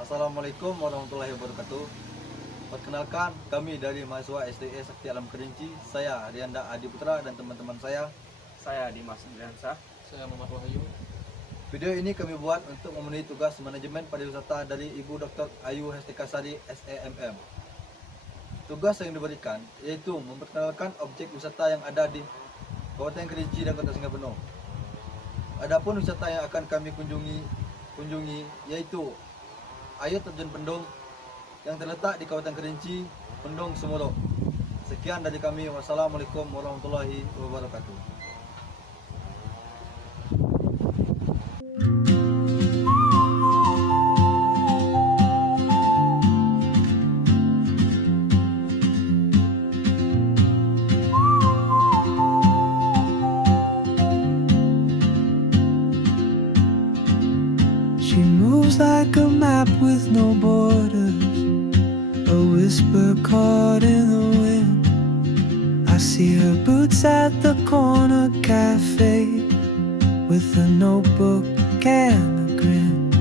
Assalamualaikum warahmatullahi wabarakatuh. Perkenalkan, kami dari mahasiswa SDE Sakti Alam Kerinci. Saya Rianda putra dan teman-teman saya Dimas adriansyah. Saya Wahyu. Video ini kami buat untuk memenuhi tugas manajemen pariwisata dari Ibu Dr. Ayu Hestikasari SEMM. Tugas yang diberikan yaitu memperkenalkan objek wisata yang ada di Kabupaten Kerinci dan Kota Pendung. Adapun wisata yang akan kami kunjungi yaitu air Terjun Pendung yang terletak di Kabupaten Kerinci, Pendung Semurup. Sekian dari kami. Wassalamualaikum warahmatullahi wabarakatuh. She moves like a map with no borders, a whisper caught in the wind. I see her boots at the corner cafe, with a notebook and a grin.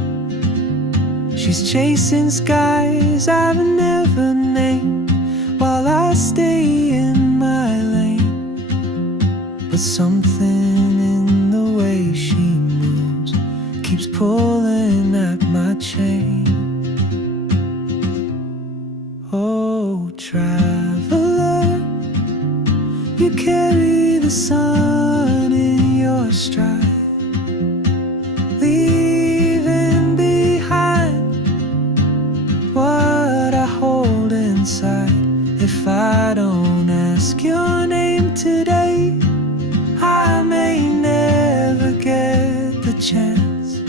She's chasing skies I've never named, while I stay in my lane. But something in the way she moves keeps pulling at my chain. Oh, traveler, you carry the sun in your stride, leaving behind what I hold inside. If I don't ask your name today, I may never get the chance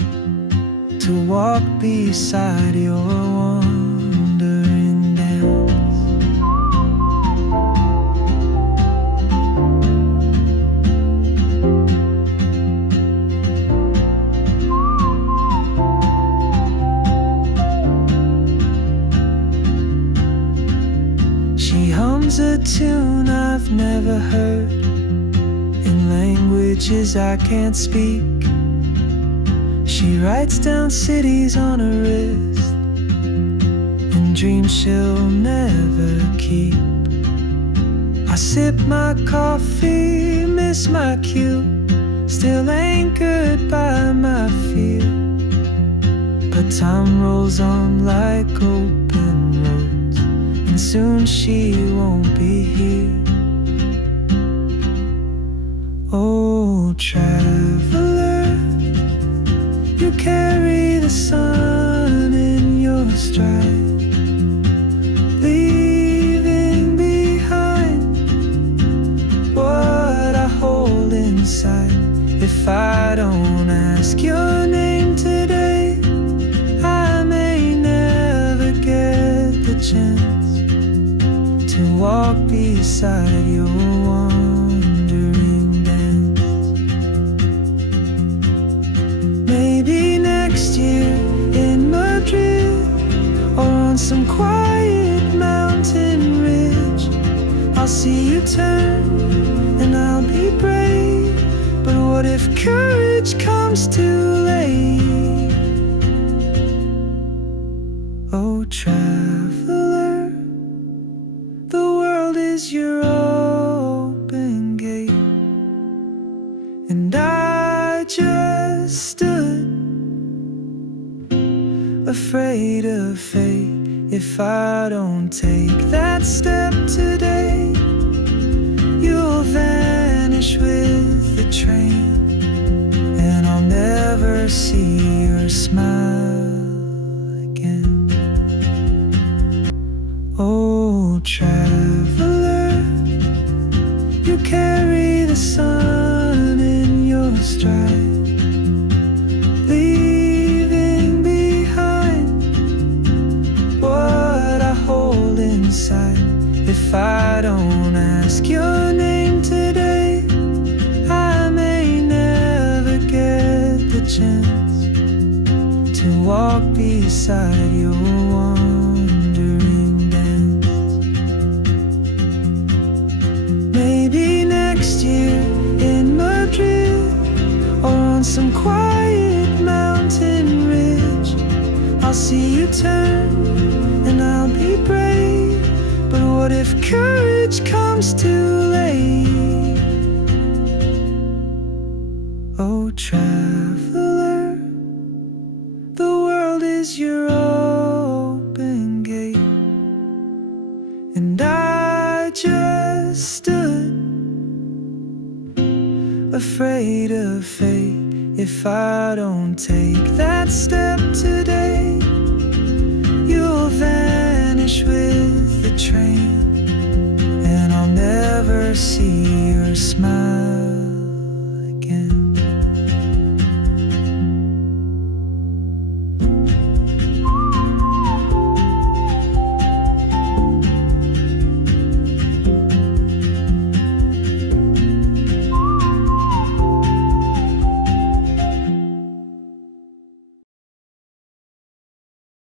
to walk beside your wandering dance. She hums a tune I've never heard, in languages I can't speak. She writes down cities on her wrist, and dreams she'll never keep. I sip my coffee, miss my cue, still anchored by my fear. But time rolls on like open roads, and soon she won't be here. Oh, traveler, you carry the sun in your stride, leaving behind what I hold inside. If I don't ask your name today, I may never get the chance to walk beside your wandering dance. Maybe next year in Madrid, or on some quiet mountain ridge, I'll see you turn and I'll be brave. But what if courage comes too late? Oh, traveler, the world is your open gate, and I just stood afraid of fate. If I don't take that step today, you'll vanish with the train, and I'll never see your smile again. Oh, traveler, you carry the sun in your stride, leaving behind what I hold inside. If I don't ask your name today, I may never get the chance to walk beside your wandering dance. Maybe next year in Madrid, or on some quiet mountain ridge, I'll see you turn, and I'll be brave. But what if courage comes too late? Oh, traveler, the world is your open gate, and I just stood afraid of fate. If I don't take that step today,